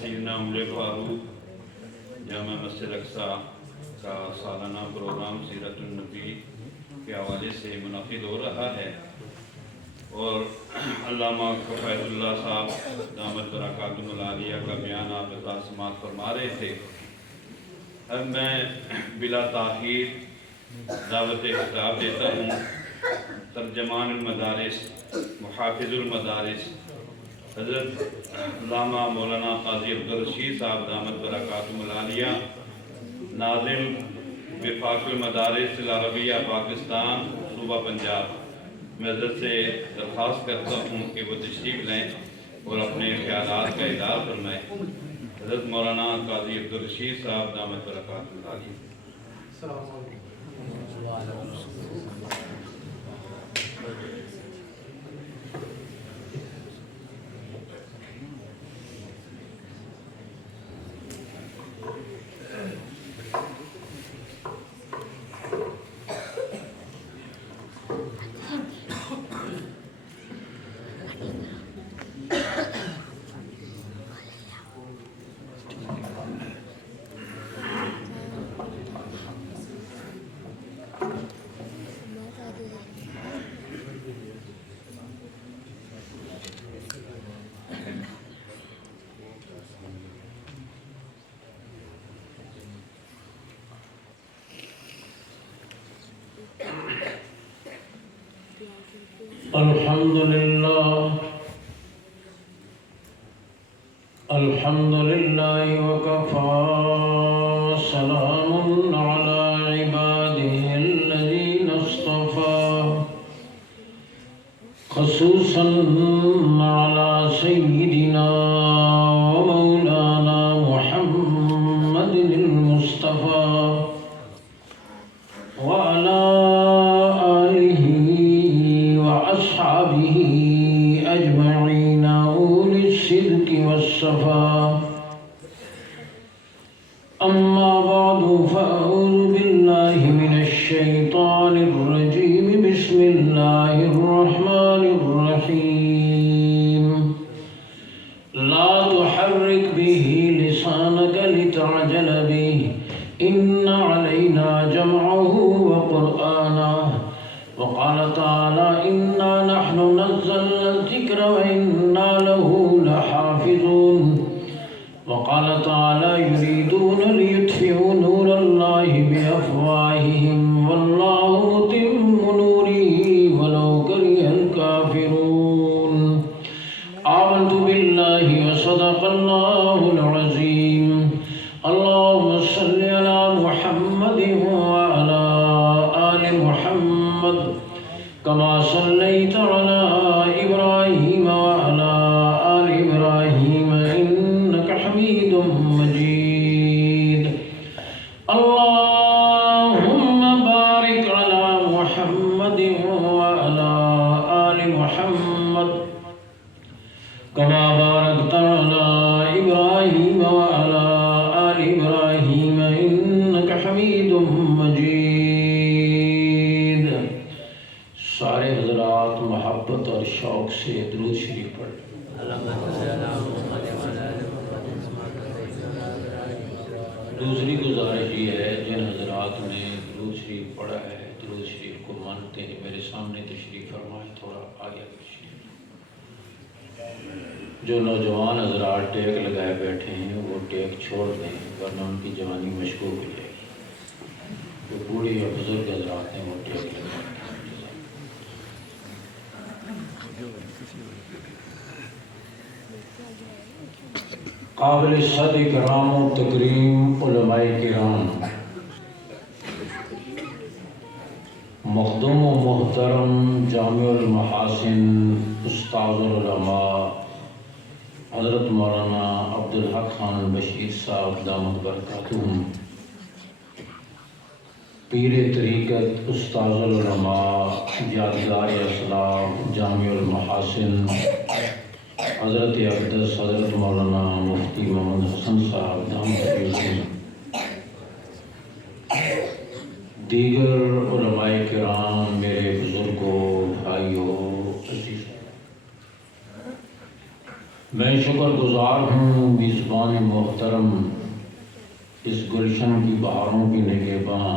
سیدنا عمر فاروق جامع مسجد اقصی کا سالانہ پروگرام سیرت النبی کے حوالے سے منعقد ہو رہا ہے، اور علامہ کفایت اللہ صاحب دامت برکاتہم العالیہ کا بیان آپ حضرات سماعت فرما رہے تھے۔ اب میں بلا تاخیر دعوت خطاب دیتا ہوں ترجمان المدارس، محافظ المدارس حضرت علامہ مولانا قاضی عبدالرشید صاحب دامت برکاتہم العالیہ، ناظم وفاق المدارس العربیہ پاکستان صوبہ پنجاب، میں حضرت سے درخواست کرتا ہوں کہ وہ تشریف لیں اور اپنے خیالات کا اظہار فرمائیں۔ حضرت مولانا قاضی عبدالرشید صاحب دامت برکاتہم العالیہ۔ السلام علیکم۔ الحمد لله وكفى، سلام على عباده الذين اصطفى، خصوصا على سيدنا ومولانا محمد المصطفى وعلى آله وأصحابه أجمعين أولي الصدق والصفا. أما بعد، فأعوذ بالله من الشيطان الرجيم. بسم الله الرحمن الرحيم. لا تحرك به لسانك لتعجل به، إن علينا جمعه وقرآنه. وقال تعالى: إنا نحن نزلنا الذكر وإنا له لحافظون. وقال تعالى: يريدون ليطفئوا نور الله بأفواههم والله متم نوره ولو كره الكافرون. آمنت بالله وصدق الله العظيم. اللهم صل على محمد وعلى آل محمد كما صليت على إبراهيم وعلى آل إبراهيم إنك حميد مجيد. اللهم بارك على محمد وعلى آل محمد كما باركت على إبراهيم وعلى آل إبراهيم إنك حميد مجيد. سارے حضرات محبت اور شوق سے درود شریف پڑھیں۔ دوسری گزارش یہ ہے، جن حضرات نے درود شریف پڑھا ہے، درود شریف کو مانتے ہیں، میرے سامنے تشریف فرمائیں، تھوڑا آگے تشریف۔ جو نوجوان حضرات ٹیک لگائے بیٹھے ہیں وہ ٹیک چھوڑ دیں، ورنہ ان کی جوانی مشکوک ہو جائے گی۔ جو بوڑھی اور بزرگ حضرات ہیں وہ ٹیک لگائیں۔ قابل صد اکرام و تکریم علماء کرام، مخدوم و محترم جامع المحاسن استاد العلماء حضرت مولانا عبدالحق خان بشیر صاحب دامت برکاتہم، پیر طریقت استاد العلماء یادگار اسلاف جامع المحاسن حضرت اقدس حضرت مولانا مفتی محمد حسن صاحب دامت برکاتہم، دیگر علماء کرام، میرے بزرگوں، بھائیوں، عزیزوں، میں شکر گزار ہوں میزبان محترم اس گلشن کی بہاروں کی نگہباں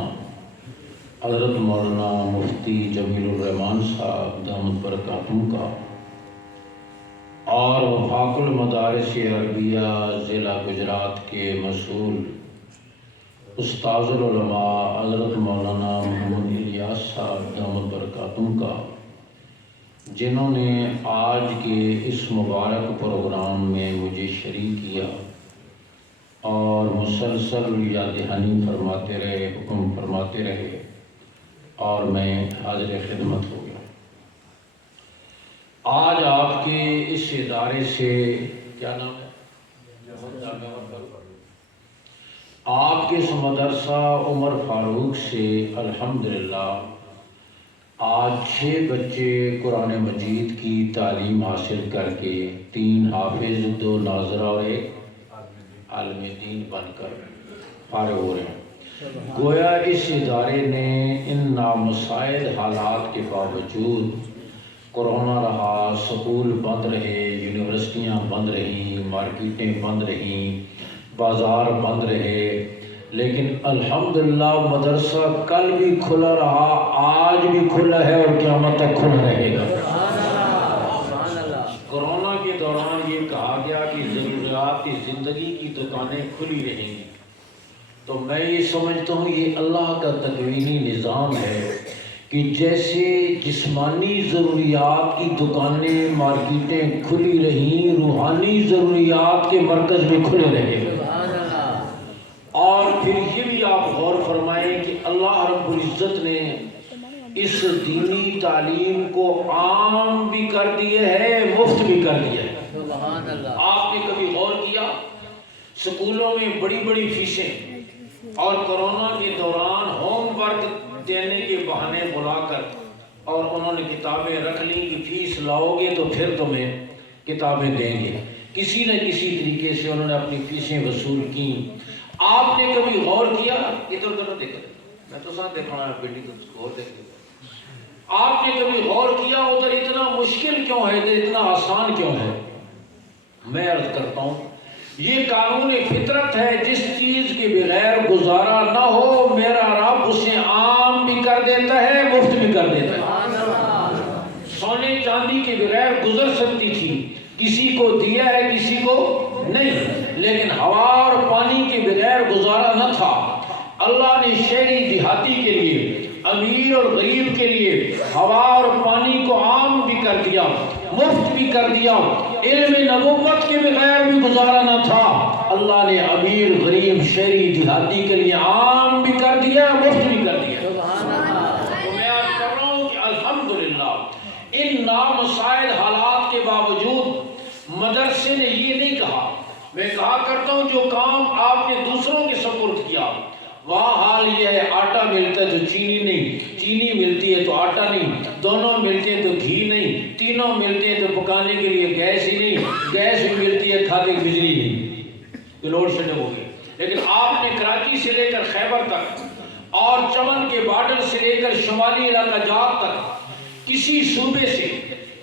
حضرت مولانا مفتی جمیل الرحمان صاحب دامت برکاتہم کا، اور وفاق المدارس عربیہ ضلع گجرات کے مسئول استاذ العلماء حضرت مولانا محمد الیاس صاحب دامت برکاتہم کا، جنہوں نے آج کے اس مبارک پروگرام میں مجھے شریک کیا اور مسلسل یاد دہانی فرماتے رہے، حکم فرماتے رہے، اور میں حاضر خدمت ہو گیا۔ آج آپ کے اس ادارے سے کیا نام ہے؟ آپ کے اس مدرسہ عمر فاروق سے الحمدللہ آج 6 بچے قرآن مجید کی تعلیم حاصل کر کے 3 حافظ، 2 ناظرہ اور 1 عالم دین بن کر فارغ ہو رہے ہیں۔ گویا اس ادارے نے ان نامساعد حالات کے باوجود، کورونا رہا، سکول بند رہے، یونیورسٹیاں بند رہیں، مارکیٹیں بند رہیں، بازار بند رہے، لیکن الحمدللہ مدرسہ کل بھی کھلا رہا، آج بھی کھلا ہے اور قیامت تک کھلا رہے گا۔ کورونا کے دوران یہ کہا گیا کہ ضروریات کی زندگی کی دکانیں کھلی رہیں گی، تو میں یہ سمجھتا ہوں یہ اللہ کا تکوینی نظام ہے کہ جیسے جسمانی ضروریات کی دکانیں، مارکیٹیں کھلی رہیں، روحانی ضروریات کے مرکز بھی کھلے رہے گا۔ اور پھر یہ بھی آپ غور فرمائیں کہ اللہ رب العزت نے اس دینی تعلیم کو عام بھی کر دیے ہے، مفت بھی کر دیا ہے۔ آپ نے کبھی غور کیا سکولوں میں بڑی بڑی فیسیں، اور کورونا کے دوران ہوم ورک دینے کے بہانے بلا کر، اور انہوں نے کتابیں رکھ لیں کہ فیس لاؤ گے تو پھر تمہیں کتابیں دیں گے، کسی نہ کسی طریقے سے انہوں نے اپنی فیسیں وصول کی۔ آپ نے کبھی غور کیا، ادھر ادھر دیکھا، میں تو ساتھ دیکھا ہوں بیٹی کو غور دیکھ، آپ نے کبھی غور کیا ادھر اتنا مشکل کیوں ہے، ادھر اتنا آسان کیوں ہے؟ میں عرض کرتا ہوں یہ قانون فطرت ہے، جس چیز کے بغیر گزارا نہ ہو میرا رب اسے عام بھی کر دیتا ہے، مفت بھی کر دیتا ہے۔ سونے چاندی کے بغیر گزر سکتی تھی، کسی کو دیا ہے کسی کو نہیں، لیکن ہوا اور پانی کے بغیر گزارا نہ تھا۔ اللہ نے شہری دیہاتی کے لیے، امیر اور غریب کے لیے ہوا اور پانی کو عام بھی کر دیا، مفت بھی کر دیا۔ علم نبوت کے بغیر بھی گزارا نہ تھا، اللہ نے امیر، غریب، شہری، دیہاتی کے لیے عام بھی کر دیا، مفت بھی کر دیا۔ تو میں آپ کر رہا ہوں کہ الحمدللہ ان نامساعد حالات کے باوجود مدرسے نے یہ نہیں کہا۔ میں کہا کرتا ہوں جو کام آپ نے دوسروں کے سپرد کیا، وہاں حال یہ ہے آٹا ملتا ہے تو چینی نہیں، چینی ملتی ہے تو آٹا نہیں، دونوں ملتے ہیں تو گھی نہیں، تینوں ملتے ہیں تو پکانے کے لیے گیس ہی نہیں، گیس بھی ملتی ہے کھاتے بجلی نہیں، تو لوڈ شیڈنگ ہو گئی۔ لیکن آپ نے کراچی سے لے کر خیبر تک اور چمن کے بارڈر سے لے کر شمالی علاقہ جات تک کسی صوبے سے،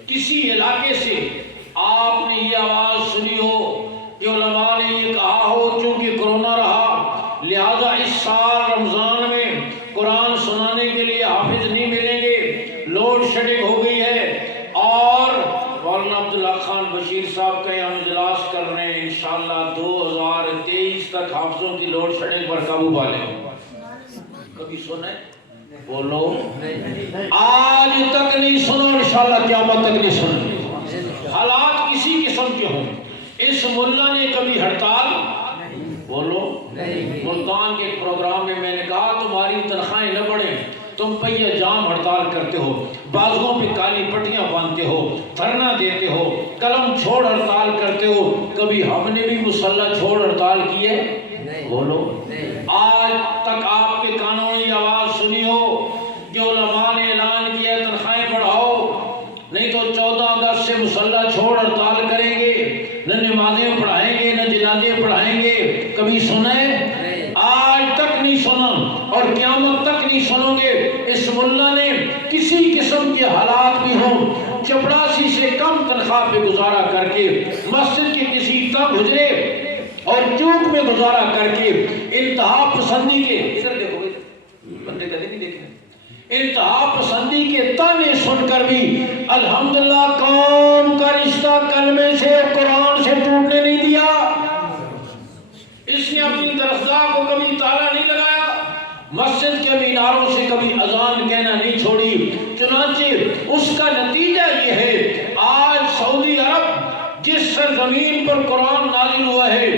کسی علاقے سے آپ نے یہ آواز سنی ہو کہ علماء نے یہ کہا ہو چونکہ کورونا رہا لہذا اس سال رمضان میں قرآن سنانے کے لیے حافظ نہیں ملیں گے، لوڈ شیڈنگ ہو گئی ہے، اور مولانا عبداللہ خان بشیر صاحب کا ہم اجلاس کر رہے ہیں انشاءاللہ 2023 تک حافظوں کی لوڈ شیڈنگ پر قابو پا لیں۔ کبھی سنے؟ بولو آج تک نہیں سنو، انشاءاللہ قیامت تک نہیں سنو۔ حالات کسی قسم کے ہوں، اس ملا نے کبھی ہڑتال، بولو ملتان کے پروگرام میں نے کہا تمہاری تنخواہیں نہ بڑھیں، تم پہیہ جام ہڑتال کرتے ہو، بازوؤں پہ کالی پٹیاں باندھتے ہو، دھرنا دیتے ہو، قلم چھوڑ ہڑتال کرتے ہو، کبھی ہم نے بھی مسلح چھوڑ ہڑتال کی ہے؟ بولو آج تک آپ کے کانوں نے آواز سنی ہو کہ علماء نے اعلان کیا تنخواہیں بڑھاؤ، نہیں تو 14 اگست سے مسلح چھوڑ ہڑتال کریں گے، نہ نمازیں پڑھائیں گے نہ جنازے پڑھائیں گے، کبھی سنیں؟ آج تک نہیں سنا اور قیامت تک نہیں سنو گے۔ اس ملا نے کسی قسم کے حالات بھی ہوں چپڑاسی سے کم تنخواہ پہ گزارا کر کے مسجد گزرے اور چوک میں گزارا کر کے انتہا پسندی کے ادھر دیکھو گے بندے کدے نہیں دیکھے انتہا پسندی کے تانے سن کر بھی الحمدللہ قوم کا رشتہ کلمے سے قرآن سے ٹوٹنے نہیں دیا. اس نے اپنی درسگاہ کو کبھی تالا نہیں لگایا, مسجد کے میناروں سے کبھی اذان کہنا نہیں چھوڑی. چنانچہ اس کا نتیجہ یہ ہے آج سعودی عرب جس سرزمین پر قرآن نازل ہوا ہے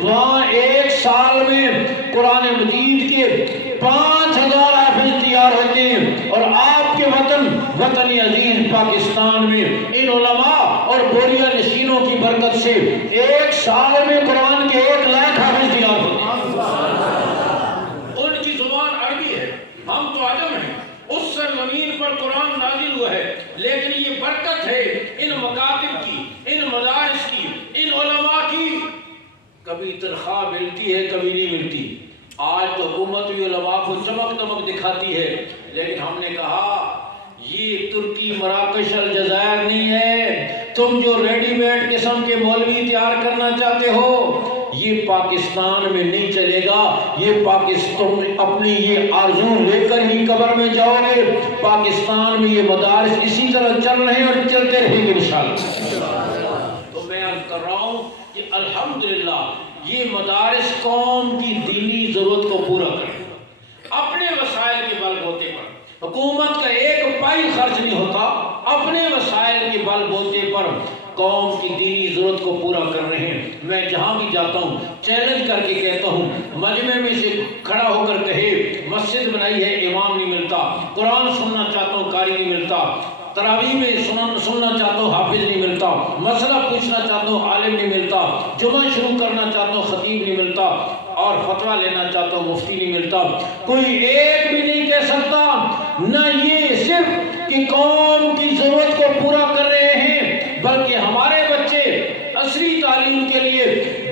وہاں ایک سال میں قرآن مجید کے 5000 حافظ تیار ہوتے ہیں, اور آپ کے وطن عزیز پاکستان میں ان علماء اور بوریا نشینوں کی برکت سے ایک سال میں قرآن کے 1 لاکھ حافظ تیار ہوتے ہیں. ان کی زبان عربی ہے, ہم تو عجم ہیں. اس سرزمین پر قرآن نازل ہوا ہے, لیکن یہ برکت ہے ان مکاتب کی, ان مدارس کی, ان علماء کی. کبھی تنخواہ ملتی ہے کبھی نہیں ملتی. آج تو حکومت بھی علماء کو چمک دمک دکھاتی ہے, لیکن ہم نے کہا یہ ترکی مراکش الجزائر نہیں ہے. تم جو ریڈی میڈ قسم کے مولوی تیار کرنا چاہتے ہو یہ پاکستان میں نہیں چلے گا. یہ پاکستان اپنی یہ آرزو لے کر ہی قبر میں جاؤ گے. پاکستان میں یہ مدارس اسی طرح چل رہے ہیں اور چلتے رہیں گے انشاءاللہ. تو میں عرض کر رہا ہوں کہ الحمدللہ یہ مدارس قوم کی دینی ضرورت کو پورا کریں. اپنے وسائل کے بل بوتے پر حکومت کا 1 پائی خرچ نہیں ہوتا, اپنے وسائل کے بل بوتے پر قوم کی دینی ضرورت کو پورا کر رہے ہیں. میں جہاں بھی جاتا ہوں چیلنج کر کے کہتا ہوں, مجمع میں سے کھڑا ہو کر کہے مسجد بنائی ہے امام نہیں ملتا, قرآن سننا چاہتا ہوں قاری نہیں ملتا, تراویح میں سننا چاہتا ہوں حافظ نہیں ملتا, مسئلہ پوچھنا چاہتا ہوں عالم نہیں ملتا, جمعہ شروع کرنا چاہتا ہوں خطیب نہیں ملتا, اور فتویٰ لینا چاہتا ہوں مفتی نہیں ملتا. کوئی ایک بھی نہیں کہہ سکتا. نہ یہ صرف کہ قوم کی ضرورت کو پورا کر رہے ہیں, بلکہ ہمارے بچے عصری تعلیم کے لیے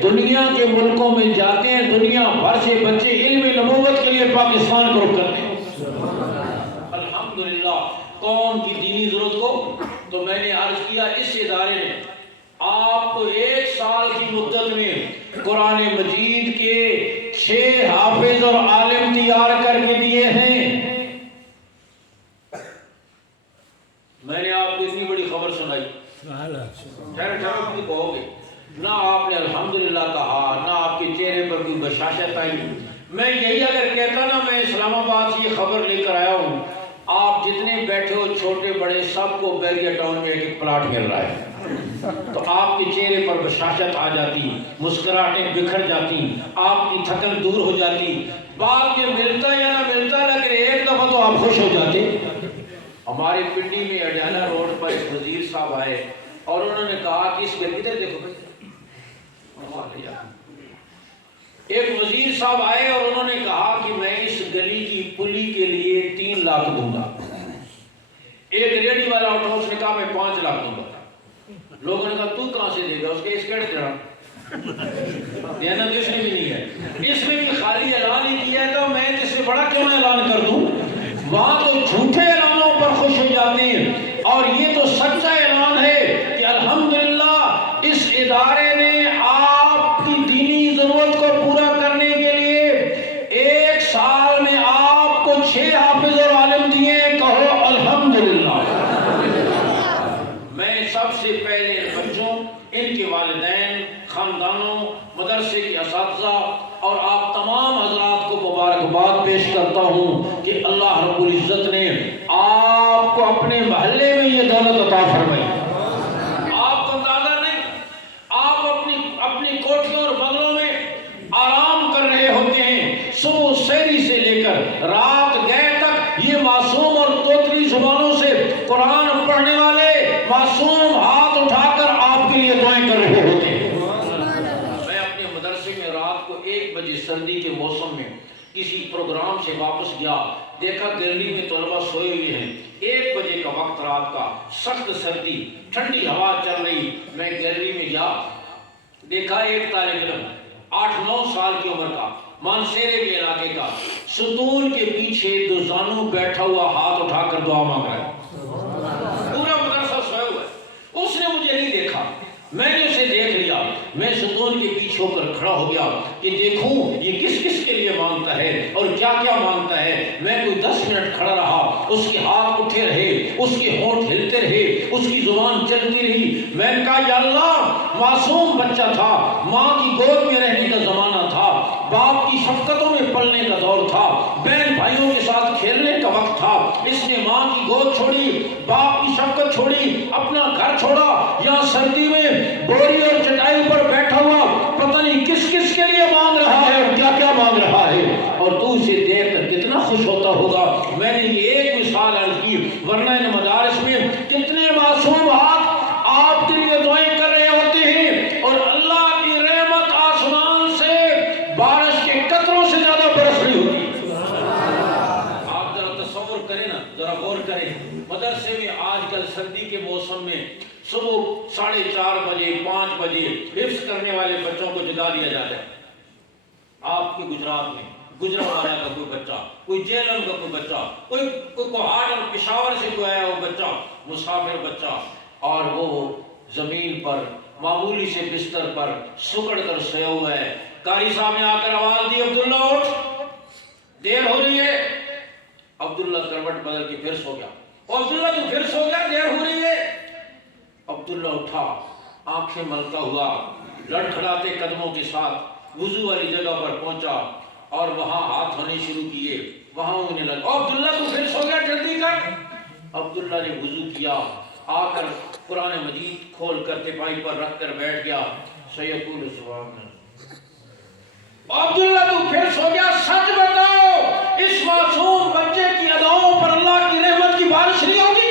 دنیا کے ملکوں میں جاتے ہیں. دنیا بھر سے بچے علم نبوت کے لیے پاکستان کو رخ کرتے ہیں. الحمدللہ قوم کی دینی ضرورت کو. تو میں نے عرض کیا اس ادارے نے آپ کو 1 سال کی مدت میں قرآن مجید کے 6 حافظ اور عالم تیار کر کے دیے ہیں. میں نے آپ کو اتنی بڑی خبر سنائی, کہو گے نہ آپ نے الحمدللہ کہا, نہ آپ کے چہرے پر کوئی بشاشت آئی. میں یہی اگر کہتا نا میں اسلام آباد سے یہ خبر لے کر آیا ہوں, آپ جتنے بیٹھے ہو چھوٹے بڑے سب کو بیریا ٹاؤن میں 1 پلاٹ مل رہا ہے, تو آپ کے چہرے پر بشاشت آ جاتی, مسکراہٹیں بکھر جاتی, آپ کی تھکن دور ہو جاتی. بعد میں ملتا یا نہ ملتا لیکن ایک دفعہ تو آپ خوش ہو جاتے. ہمارے پنڈی میں اڈیالہ روڈ پر ایک وزیر صاحب آئے اور انہوں نے کہا کہ اس گلی ادھر دیکھو, ایک وزیر صاحب آئے اور انہوں نے کہا کہ میں اس گلی کی پلی کے لیے 3 لاکھ دوں گا. ایک ریڈی والا اٹھا, اس نے کہا میں 5 لاکھ دوں گا. لوگوں نے کہا تو کہاں سے دے گا, اس کے اسکیٹ دینا دینا تو اس نے بھی نہیں ہے, اس نے بھی خالی اعلان ہی کیا ہے, تو میں اس سے بڑا کیوں اعلان کر دوں. وہاں تو جھوٹے اعلانوں پر خوش ہو جاتے ہیں, اور یہ تو سچا اعلان ہے کہ الحمدللہ اس ادارے نے آپ کی دینی ضرورت کو پورا کرنے کے لیے 1 سال میں آپ کو 6 حافظ اور عالم دیے. کہو الحمدللہ. میں سب سے پہلے بچوں, ان کے والدین, خاندانوں, مدرسے کے اساتذہ اور آپ تمام حضرات کو مبارکباد پیش کرتا ہوں کہ اللہ رب العزت نے آپ کو اپنے محلے میں یہ دولت عطا فرمائی. آپ کو اندازہ نہیں, آپ اپنی کوٹھیوں اور بنگلوں میں آرام کر رہے ہوتے ہیں, صبح سحری سے لے کر رات گئے تک یہ معصوم اور توتلی زبانوں سے قرآن پڑھنے والے معصوم ہاتھ اٹھا کر آپ کے لیے دعائیں کر رہے ہوتے ہیں. میں اپنے مدرسے میں رات کو 1 بجے سردی کے موسم میں کسی پروگرام سے واپس گیا, دیکھا گیلری میں طلبہ سوئے ہوئے ہیں. 1 بجے کا وقت رات کا, سخت سردی, ٹھنڈی ہوا چل رہی. میں گیلری میں گیا, دیکھا ایک طالب علم 8-9 سال کی عمر کا, مانسیرے کے علاقے کا, ستون کے پیچھے 2 زانوں بیٹھا ہوا ہاتھ اٹھا کر دعا مانگ رہا ہے. پورا مدرسہ سویا ہوا ہے. اس نے مجھے نہیں دیکھا, میں نے اسے دیکھ لیا. میں ستون ستون کے پیچھے ہو کر کھڑا ہو گیا کہ دیکھوں یہ کس کس کے لیے مانگتا ہے اور کیا کیا مانگتا ہے. میں کوئی 10 منٹ کھڑا رہا, اس کے ہاتھ اٹھے رہے, اس کے ہونٹ ہلتے رہے, اس کی زبان چلتی رہی. میں نے کہا یا اللہ, معصوم بچہ تھا, ماں کی گود میں رہنے کا زمانہ تھا, باپ کی شفقتوں میں پلنے کا دور تھا, بہن بھائیوں کے ساتھ کھیلنے کا وقت تھا. اس نے ماں کی گود چھوڑی, باپ کی شفقت چھوڑی, اپنا گھر چھوڑا, یہاں سردی میں بوری اور چٹائی پر بیٹھا ہوا پتہ نہیں کس کس کے لیے مانگ رہا ہے اور کیا کیا مانگ رہا ہے, اور تو اسے دیکھ کر کتنا خوش ہوتا ہوگا. میں نے یہ ایک مثال عرض کی, ورنہ ان مدارس میں کتنے معصوم ہاتھ آپ کے لیے دعائیں کر رہے ہوتے ہیں, اور اللہ کی رحمت آسمان سے بارش کے قطروں سے زیادہ برس رہی ہوتی ہے. آپ ذرا تصور کریں نا, ذرا غور کریں. مدرسے میں آج کل سردی کے موسم میں صبح 4:30 بجے 5 بجے حفظ کرنے والے بچوں کو جگا دیا جاتا ہے. آپ کے گجرات میں گجرانوالہ کا کوئی بچہ, کوئی جیلم کا کوئی بچہ, کوئی کوہاٹ اور پشاور سے کوئی آیا ہو بچہ, مسافر بچہ, اور وہ زمین پر معمولی سے بستر پر سکڑ کر سویا ہوا ہے. قاری صاحب نے آ کر آواز دی, عبداللہ اٹھ, دیر ہو رہی ہے. عبداللہ کروٹ بدل کے پھر سو گیا. عبداللہ تو پھر سو گیا, دیر ہو رہی ہے. عبداللہ اٹھا, آنکھیں ملتا ہوا, لڑکھڑاتے قدموں کے ساتھ وضو والی جگہ پر پہنچا اور وہاں ہاتھ دھونے شروع کیے, وہاں انہیں لگا. عبداللہ تو پھر سو گیا, جلدی کر. عبداللہ نے وضو کیا, آ کر قرآن مجید کھول کر تپائی پر رکھ کر بیٹھ گیا. سیقول سبحان اللہ. عبداللہ تو پھر سو گیا. سچ بتاؤ, اس معصوم بچے کی اداؤں پر اللہ کی رحمت کی بارش نہیں ہوگی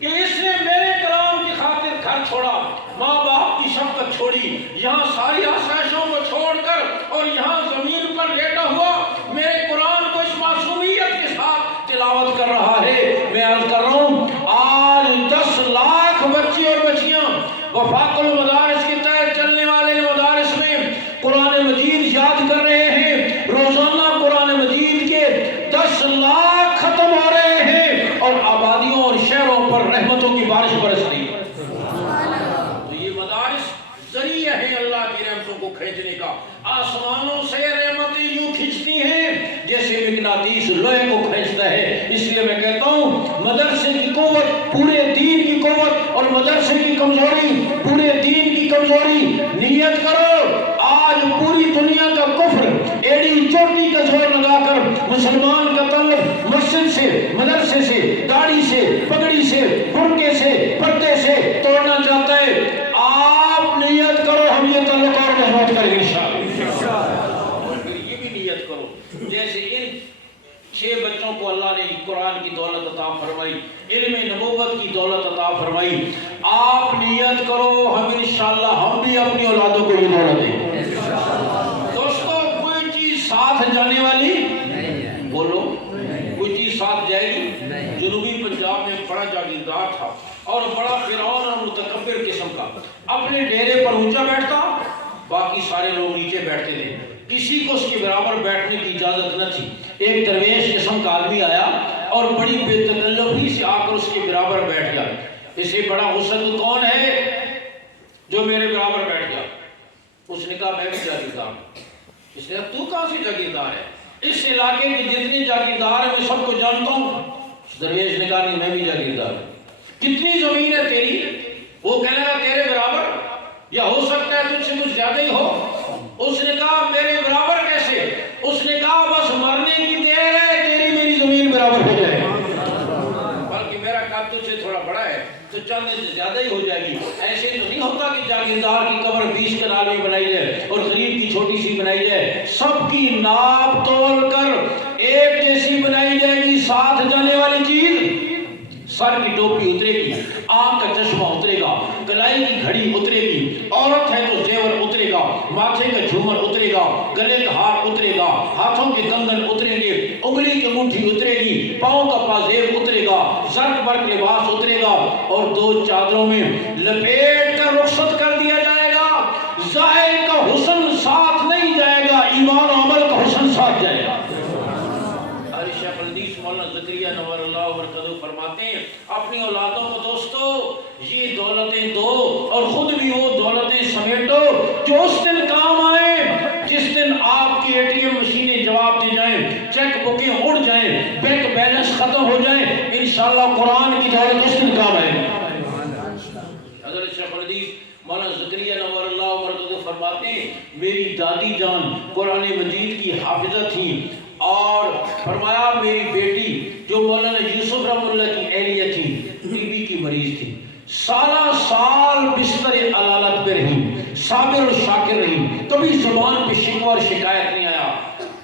کہ اس نے میرے کلام کی خاطر گھر چھوڑا, ماں باپ کی شفقت چھوڑی, یہاں ساری آسائشوں کو چھوڑ کر اور یہاں زمین پر لیٹا ہوا میرے قرآن کو اس معصومیت کے ساتھ تلاوت کر رہا ہے. میں عرض کر رہا ہوں, آج 10 لاکھ بچے اور بچیاں وفاق المدارس کے تحت چلنے والے مدارس میں قرآن مجید یاد کر رہے ہیں. روزانہ قرآن مجید کے 10 لاکھ ختم ہو رہے ہیں اور آبادیوں اور شہروں پر رحمتوں کی بارش برس رہی ہے. تو یہ مدارس ذریعہ ہے اللہ کی رحمتوں کو کھینچنے کا. آسمانوں سے رحمتیں یوں کھینچتی ہیں جیسے مغناطیس لوہے کو کھینچتا ہے. اس لیے میں کہتا ہوں, مدرسے کی قوت پورے دین کی قوت اور مدرسے کی کمزوری پورے دین کی کمزوری. نیت کرو, آج پوری دنیا کا کفر ایڑی چوٹی کا زور لگا کر مسلمان کا تعلق مسجد سے, مدرسے سے, داڑھی سے, پگڑی سے, برقعے سے, پردے سے توڑنا چاہتا ہے. آپ نیت کرو ہم یہ تعلق اور مضبوط کریں گے انشاءاللہ. اور پھر یہ بھی نیت کرو, جیسے ان 6 بچوں کو اللہ نے قرآن کی دولت عطا فرمائی, علم نبوت کی دولت عطا فرمائی, آپ نیت کرو ہم انشاءاللہ ہم بھی اپنی اولادوں کو یہ دولت دیں. دوستو, کوئی چیز ساتھ جانے والی, بولو, کوئی چیز ساتھ جائے گی. جنوبی پنجاب میں بڑا جاگیردار تھا اور بڑا فرعون اور متکبر قسم کا, اپنے ڈیرے پر اونچا بیٹھتا, باقی سارے لوگ نیچے بیٹھتے تھے, کسی کو اس کے برابر بیٹھنے کی اجازت نہ تھی. ایک درویش قسم کا آدمی آیا اور بڑی بے تکلفی سے آ کر اس کے برابر بیٹھ گیا. اسے بڑا غصہ, تو کون ہے جو میرے برابر بیٹھ گیا؟ اس نے کہا میں بھی جاگیردار ہوں. اس نے کہا تو کہاں سے جاگیردار ہے؟ اس علاقے کے جتنے جاگیردار ہیں میں سب کو جانتا ہوں. درویش نے کہا نہیں میں بھی جاگیردار ہوں. کتنی زمین ہے تیری؟ وہ کہنے لگا تیرے برابر, یا ہو سکتا ہے تجھ سے کچھ زیادہ ہی ہو. اس نے کہا میرے برابر کیسے؟ اس نے کہا بس مرنے کی دیر ہے, تیری میری زمین برابر ہو جائے, بلکہ میرا قد تجھ سے تھوڑا بڑا ہے تو چند سے زیادہ ہی ہو جائے گی. ایسے تو نہیں ہوتا کہ جاگیردار کی قبر 20 کنال میں بنائی جائے اور غریب کی چھوٹی سی بنائی جائے. سب کی ناپ تول کر ایک جیسی بنائی جائے گی. ساتھ جانے والی چیز, سر کی ٹوپی اترے گی, آنکھ کا چشمہ اترے گا, کلائی کی گھڑی اترے گی, عورت ہے تو زیور اترے گا, ماتھے کا جھومر اترے گا, گلے کا ہار اترے گا, ہاتھوں کے کنگن اتریں گے, انگلی کی انگوٹھی اترے گی, پاؤں کا پازیب اترے گا, زرق برق لباس اترے گا اور 2 چادروں میں لپیٹ کر رخصت کر دیا جائے گا. ظاہر کا حسن ساتھ نہیں جائے گا, ایمان و عمل کا حسن ساتھ جائے گا. شیخ الحدیث مولانا زکریا نور اللہ برکاتہ فرماتے ہیں اپنی اولادوں کو دوستو یہ دولتیں دو اور خود بھی وہ دولتیں سمیٹ قرآن مجید کی حافظہ تھیں، اور فرمایا میری بیٹی جو مولانا یوسف رحمۃ اللہ کی اہلیہ تھی، ٹی بی کی مریض تھی، سالہ سال بستر علالت پہ رہی، صابر اور شاکر رہی، کبھی زبان پہ شکوہ اور شکایت نہیں آیا۔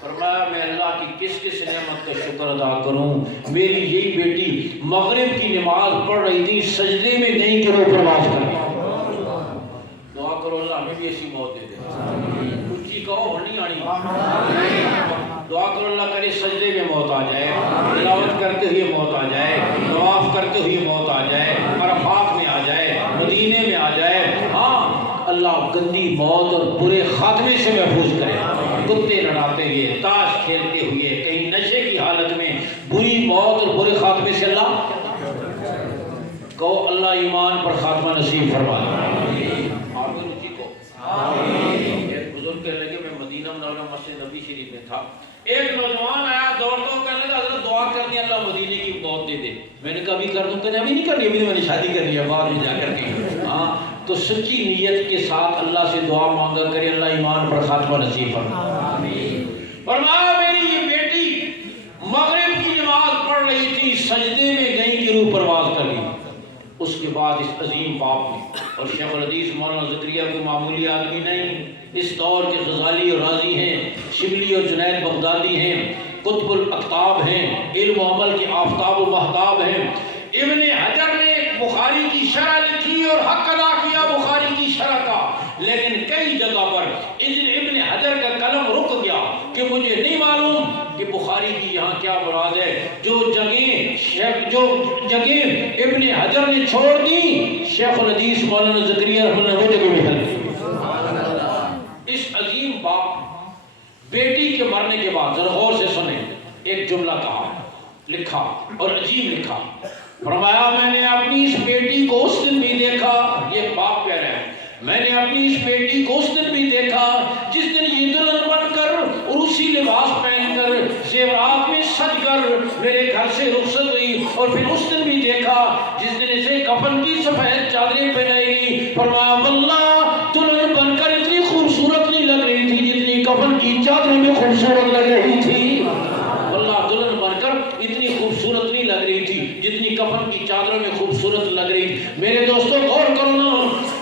فرمایا میں اللہ کی کس کس نعمت کا شکر ادا کروں، میری یہی بیٹی مغرب کی نماز پڑھ رہی تھی، سجدے میں نہیں کہ روح پرواز کر گئی۔ دعا کرو اللہ ہمیں بھی ایسی موت دے دے، اونچی کہو ہنی آنی، دعا کرو اللہ کرے سجدے میں موت آ جائے، تلاوت کرتے ہوئے موت آ جائے، طواف کرتے ہوئے موت آ جائے، عرفات میں آ جائے، مدینے میں آ جائے۔ ہاں اللہ گندی موت اور برے خاتمے سے محفوظ کرے، کتے لڑاتے ہوئے، تاش کھیلتے ہوئے، کہیں نشے کی حالت میں، بری موت اور برے خاتمے سے اللہ کہو اللہ ایمان پر خاتمہ نصیب فرما دے۔ ایک بزرگ کہنے لگے میں مدینہ منورہ مسجد نبی شریف میں تھا، ایک نوجوان آیا دوڑتا ہوں کہنے لگا حضرت دعا کر دیا اللہ مدینے کی موت دے دے۔ میں نے کہا ابھی کر دوں، کہنے ابھی نہیں کرنی، ابھی میں نے شادی کرنی ہے بعد میں جا کر کے۔ ہاں تو سچی نیت کے ساتھ اللہ سے دعا مانگا کرے اللہ ایمان پر خاتمہ نصیب فرمائے۔ فرمایا میری یہ بیٹی مغرب کی نماز پڑھ رہی تھی، سجدے میں گئی کہ روح پرواز کر گئی۔ اس کے بعد اس عظیم باپ نے، اور شیخ الحدیث مولانا زکریا کوئی معمولی آدمی نہیں، اس دور کے غزالی اور رازی ہیں، شبلی اور جنید بغدادی ہیں، قطب الاقطاب ہیں، علم و عمل کے آفتاب و مہتاب ہیں۔ ابن حجر نے بخاری کی شرح لکھی اور حق ادا کیا بخاری کی شرح کا، لیکن کئی جگہ پر ابن حجر کا قلم رک گیا کہ مجھے نہیں معلوم کہ بخاری کی یہاں کیا مراد ہے۔ جو جگہیں ابن حجر نے چھوڑ دی، شیخ الحدیث مولانا زکریا رحمۃ اللہ وہ جگہ میں حل۔ اس عظیم باپ بیٹی کے مرنے کے بعد ذرا غور سے سنیں، ایک جملہ کہا، لکھا اور عجیب لکھا۔ فرمایا میں نے اپنی اس بیٹی کو اس دن بھی دیکھا، یہ باپ کہہ رہے ہیں، میں نے اپنی اس بیٹی کو اس دن بھی دیکھا جس دن یہ دلہن بن کر اور اسی لباس پہن کر زیورات میں سج کر میرے گھر سے رخصت ہوئی، اور پھر اس دن بھی دیکھا جس دن اسے کفن کی سفید چادریں پہنائی گئی۔ فرمایا واللہ دلہن بن کر اتنی خوبصورت نہیں لگ رہی تھی جتنی کفن کی چادریں میں خوبصورت لگ رہی تھی۔ واللہ دلہن بن کر اتنی خوبصورت نہیں لگ رہی تھی جتنی کفن کی چادروں میں خوبصورت لگ رہی تھی۔ میرے دوستوں غور کرو نا،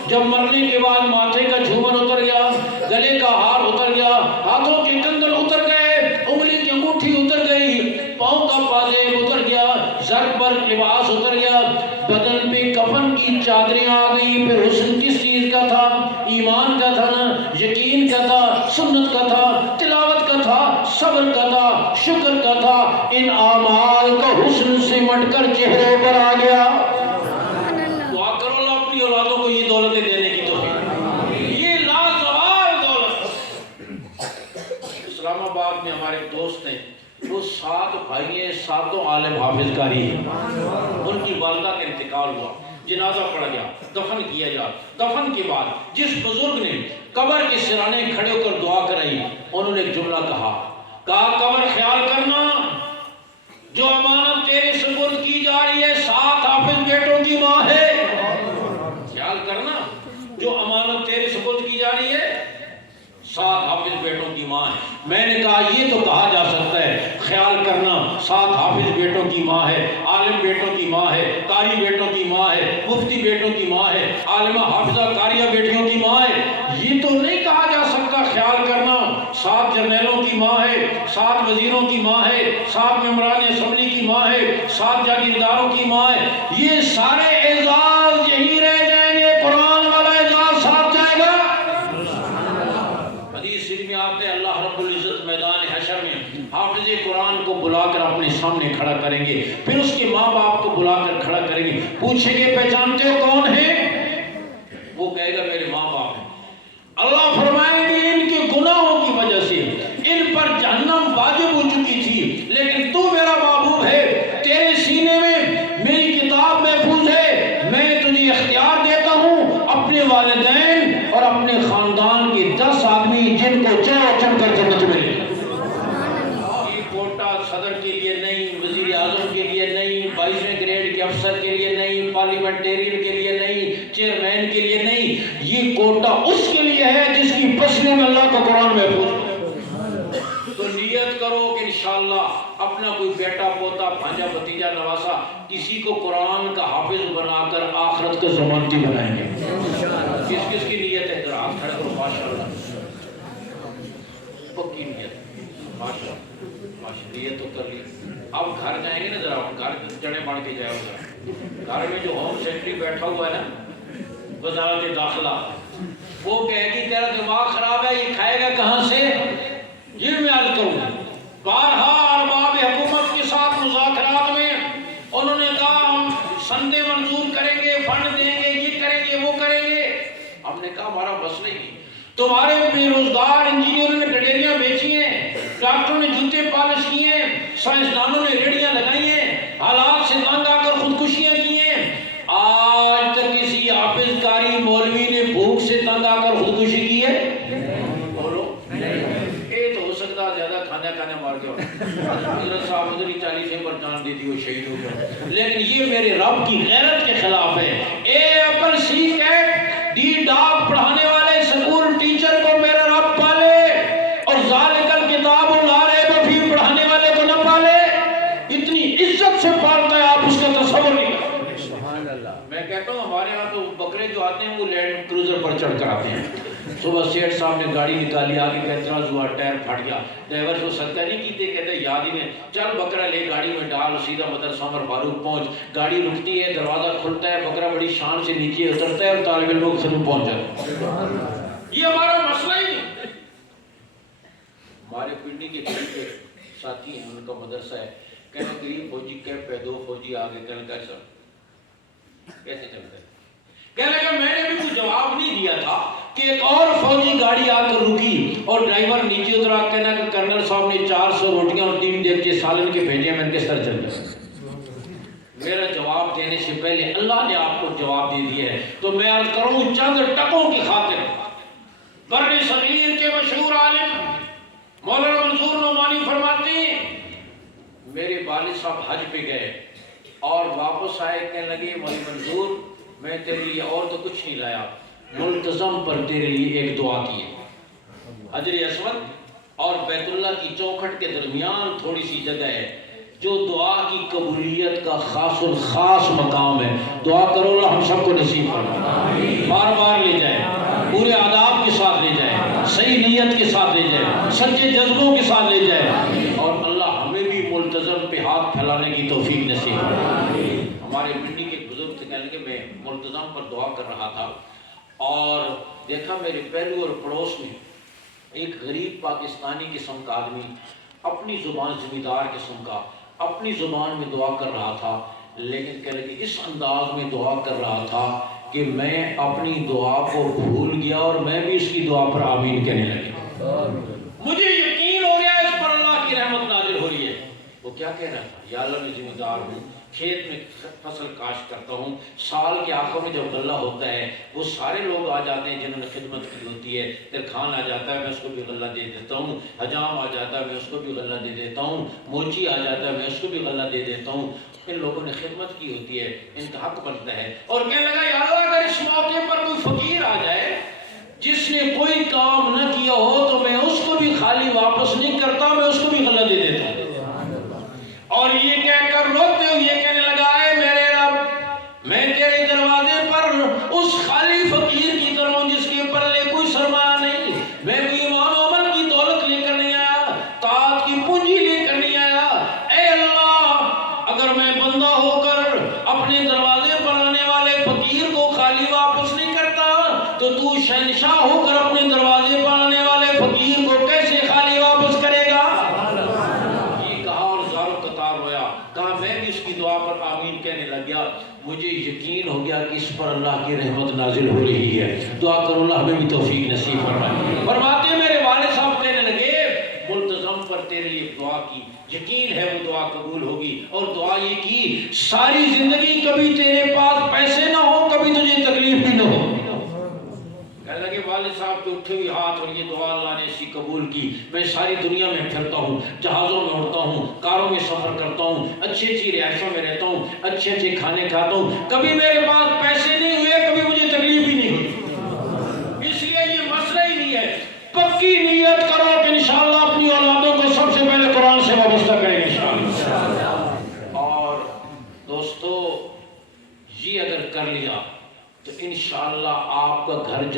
جب مرنے کے بعد ماتھے کا جھومر اتر گیا، گلے کا ہار اتر گیا، ہاتھوں کے کنگن اتر گئے، انگلی کی انگوٹھی اتر گئی، پاؤں کا پاجیب اتر گیا، سر پر لباس اتر گیا، بدن پہ کفن کی چادریں آ گئی، پھر حسن کس چیز کا تھا؟ ایمان کا تھا نا، یقین کا تھا، سنت کا تھا، تلاوت کا تھا، صبر کا تھا، شکر کا تھا، ان اعمال کا حسن سمٹ کر چہرے پر آ گیا۔ دعا کرو اللہ اپنی اولادوں کو یہ دولتیں دینے کی توفیق، یہ لازوال دولت۔ اسلام آباد میں ہمارے دوست ہیں، وہ 7 بھائی ہیں، 7 عالم حافظ قاری ہیں۔ ان کی والدہ کا انتقال ہوا، جنازہ پڑا گیا، دفن کیا گیا۔ دفن کے بعد جس بزرگ نے قبر کے سرانے کھڑے ہو کر دعا کرائی، انہوں نے ایک جملہ کہا قبر خیال کرنا جو امانت تیرے سپرد کی جا رہی ہے 7 حافظ بیٹوں کی ماں ہے۔ خیال کرنا جو امانت تیرے سپرد کی جا رہی ہے 7 حافظ بیٹوں کی ماں ہے۔ میں نے کہا یہ تو کہا جا سکتا ہے، خیال کرنا 7 حافظ بیٹوں کی ماں ہے، عالم بیٹوں کی ماں ہے، قاری بیٹوں کی ماں ہے، مفتی بیٹوں کی ماں ہے، عالمہ حافظہ قاریہ بیٹیوں کی ماں ہے۔ یہ تو نہیں کہا جا سکتا خیال کرنا 7 جرنیلوں کی ماں ہے، 7 وزیروں کی ماں ہے، 7 ممبران اسمبلی کی ماں ہے، 7 جاگیرداروں کی ماں ہے۔ یہ سارے اعزاز یہی رہ جائیں گے، قرآن والا اعزاز ساتھ جائے گا۔ حدیث میں آپ نے اللہ رب العزت میدان حشر میں حافظ قرآن کو بلا کر اپنے سامنے کھڑا کریں گے، پھر اس کے ماں باپ کو بلا کر کھڑا کریں گے، پوچھیں گے پہچانتے ہو کون ہیں؟ وہ کہے گا میرے ماں باپ ہیں۔ اللہ فرمائیں گے ان کے گناہوں کی وجہ سے ان پر جہنم واجب ہو چکی تھی، لیکن تو میرا محبوب ہے، تیرے سینے میں میری کتاب محفوظ ہے، میں تجھے اختیار دیتا ہوں اپنے والدین اور اپنے خاندان کے 10 آدمی جن کو چاہو چن کر جنت ملے۔ یہ کوٹا صدر کے لیے نہیں، وزیر اعظم کے لیے نہیں، 22ویں گریڈ کے افسر کے لیے نہیں، پارلیمنٹیرین کے لیے نہیں، چیئرمین کے لیے نہیں، یہ کوٹا اس کے لیے ہے جس کی پسلیوں میں اللہ کا قرآن محفوظ ہے۔ انشاءاللہ اپنا کوئی بیٹا پوتا بھانجا بھتیجا نواسا کسی کو قرآن کا حافظ بنا کر آخرت کا ضمانتی بنائیں گے. کس کس کی نیت ہے؟ ہاتھ کھڑا کرو. ماشاءاللہ پکی نیت. ماشاءاللہ نیت تو کر لی. اب گھر جائیں گے نا ذرا گھر جڑے بڑھ کے جائے گا. گھر میں جو ہوم سیکرٹری بیٹھا ہوا ہے نا وزارت داخلہ وہ کہے گی تیرا دماغ خراب ہے یہ کھائے گا کہاں سے؟ یہ میں عرض کروں بارہا ارباب حکومت کے ساتھ مذاکرات میں انہوں نے کہا ہم سندیں منظور کریں گے فنڈ دیں گے یہ کریں گے وہ کریں گے. ہم نے کہا ہمارا مسئلہ ہی نہیں. تمہارے بے روزگار انجینئروں نے گڈیریاں بیچی ہیں ڈاکٹروں نے جوتے پالش کیے ہیں سائنسدانوں نے ریڑیاں لگائی ہیں حالات سے تنگ آ کر خودکشیاں کی ہیں. آج تک کسی حافظ قاری مولوی نے بھوک سے تنگ آ کر خودکشی کی ہے؟ بولو. یہ تو ہو سکتا ہے زیادہ کھانا کھانے مار کے حضرت صاحب ادھر ہی 40 پر جان دی تھی وہ شہید ہو گیا. لیکن یہ میرے رب کی غیرت کے خلاف ہے. اے ایپل سی کیٹ ڈی ڈاگ پڑھانے والے سکول ٹیچر کو میرا رب پالے اور ذالک الکتاب لا ریب فیہ پڑھانے والے کو نہ پالے. اتنی عزت سے پالتا ہے آپ اس کا تصور نہیں کرتے. میں کہتا ہوں ہمارے ہاں تو بکرے جو آتے ہیں وہ لینڈ کروزر پر چڑھ کر آتے ہیں. صبح سیٹ صاحب نے گاڑی نکالی آگے کا اعتراض ہوا ٹائر پھٹ گیا ڈرائیور کو صدقہ نہیں کیتے کہتے یاد ہی میں چل بکرا لے گاڑی میں ڈال سیدھا مدرسہ عمر فاروق پہنچ. گاڑی رکتی ہے دروازہ کھلتا ہے بکرا بڑی شان سے نیچے اترتا ہے اور طالب علموں کے خدمت پہنچ جاتا ہے. یہ ہمارا مسئلہ ہی نہیں. ہمارے پنڈی کے قریب ساتھی ہیں ان کا مدرسہ ہے کہنے قریب فوجی کیمپ ہے 2 فوجی آگے کہنے کا سر کیسے چلتا ہے. کہنے لگا میں نے بھی کوئی جواب نہیں دیا تھا کہ ایک اور فوجی گاڑی آ کر رکی اور ڈرائیور نیچے اترا. کہنا کہ کرنل صاحب نے 400 روٹیاں اور 3 دیگچے سالن کے بھیجے میں ان کے سر چل گیا. میرا جواب دینے سے پہلے اللہ نے آپ کو جواب دے دیا ہے. تو میں عرض کروں چند ٹکوں کی خاطر بر صغیر کے مشہور عالم مولانا منصور نعمانی فرماتے ہیں میرے والد صاحب حج پہ گئے اور واپس آئے کہنے لگے مولانا منصور میں تیرے لیے اور تو کچھ نہیں لایا ملتزم پر تیرے لیے ایک دعا کی ہے. حجر اسود اور بیت اللہ کی چوکھٹ کے درمیان تھوڑی سی جگہ ہے جو دعا کی قبولیت کا خاص الخاص مقام ہے. دعا کرو اللہ ہم سب کو نصیب فرمائے. بار بار لے جائے پورے آداب کے ساتھ لے جائے صحیح نیت کے ساتھ لے جائے سچے جذبوں کے ساتھ لے جائے اور اللہ ہمیں بھی ملتزم پہ ہاتھ پھیلانے کی توفیق نصیب فرمائے. ہمارے پنڈی کے بزرگ سے کہنے لگے میں ملتزم پر دعا کر رہا تھا اور دیکھا میرے پہلو اور پڑوس میں ایک غریب پاکستانی قسم کا آدمی اپنی زبان زمیندار قسم کا اپنی زبان میں دعا کر رہا تھا لیکن کہنے لگے اس انداز میں دعا کر رہا تھا کہ میں اپنی دعا کو بھول گیا اور میں بھی اس کی دعا پر آمین کہنے لگا. مجھے یقین ہو گیا اس پر اللہ کی رحمت نازل ہو رہی ہے. وہ کیا کہہ رہا تھا یا اللہ میں ذمہ دار ہوں کھیت میں فصل کاشت کرتا ہوں سال کے آخر میں جب غلہ ہوتا ہے وہ سارے لوگ آ جاتے ہیں جنہوں نے خدمت کی ہوتی ہے. ترخان آ جاتا ہے میں اس کو بھی غلہ دے دیتا ہوں حجام آ جاتا ہے میں اس کو بھی غلہ دے دیتا ہوں موچی آ جاتا ہے میں اس کو بھی غلہ دے دیتا ہوں. ان لوگوں نے خدمت کی ہوتی ہے ان کا حق بنتا ہے. اور کہنے لگا یا اللہ اگر اس موقع پر کوئی فقیر آ جائے جس نے کوئی کام نہ کیا ہو تو میں اس کو بھی خالی واپس نہیں کرتا میں اس کو بھی غلہ دے دیتا ہوں. اور یہ کہہ کر روتے ہوئے یہ کہنے لگا اے میرے رب میں تیرے دروازے پر اس خالی فقیر کی طرح ہوں جس کے پلے کوئی سرمایہ نہیں. میں کوئی ایمان و عمل کی دولت لے کر نہیں آیا طاعت کی پونجی لے کر نہیں آیا. اے اللہ اگر میں بندہ ہو کر اپنے دروازے پر آنے والے فقیر کو خالی واپس نہیں کرتا تو تو شہنشاہ ہو کر اپنے دروازے پر آنے والے فقیر کو کیسے خالی واپس کرے گا. کہا میں بھی اس کی دعا پر آمین کہنے لگ گیا. مجھے یقین ہو گیا کہ اس پر اللہ کی رحمت نازل ہو رہی ہے. دعا کرو اللہ ہمیں بھی توفیق نصیب فرمائے. فرماتے میرے والد صاحب کہنے لگے ملتزم پر تیرے لیے دعا کی یقین ہے وہ دعا قبول ہوگی. اور دعا یہ کی ساری زندگی کبھی تیرے پاس پیسے نہ ہو کبھی تجھے تکلیف بھی نہ ہو. کہنے لگے والد صاحب کے اٹھے ہوئے ہاتھ اور یہ دعا اللہ نے ایسی قبول کی میں ساری دنیا میں پھرتا ہوں جہازوں میں اڑتا ہوں کاروں میں سفر کرتا ہوں اچھی اچھی رہائشوں میں رہتا ہوں اچھے اچھے کھانے کھاتا ہوں کبھی میرے پاس پیسے نہیں ہوئے کبھی مجھے تکلیف بھی نہیں ہوئی. اس لیے یہ مسئلہ ہی نہیں ہے. پکی نیت کرو کہ انشاءاللہ اپنی اولادوں کو سب سے پہلے قرآن سے وابستہ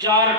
4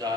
4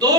2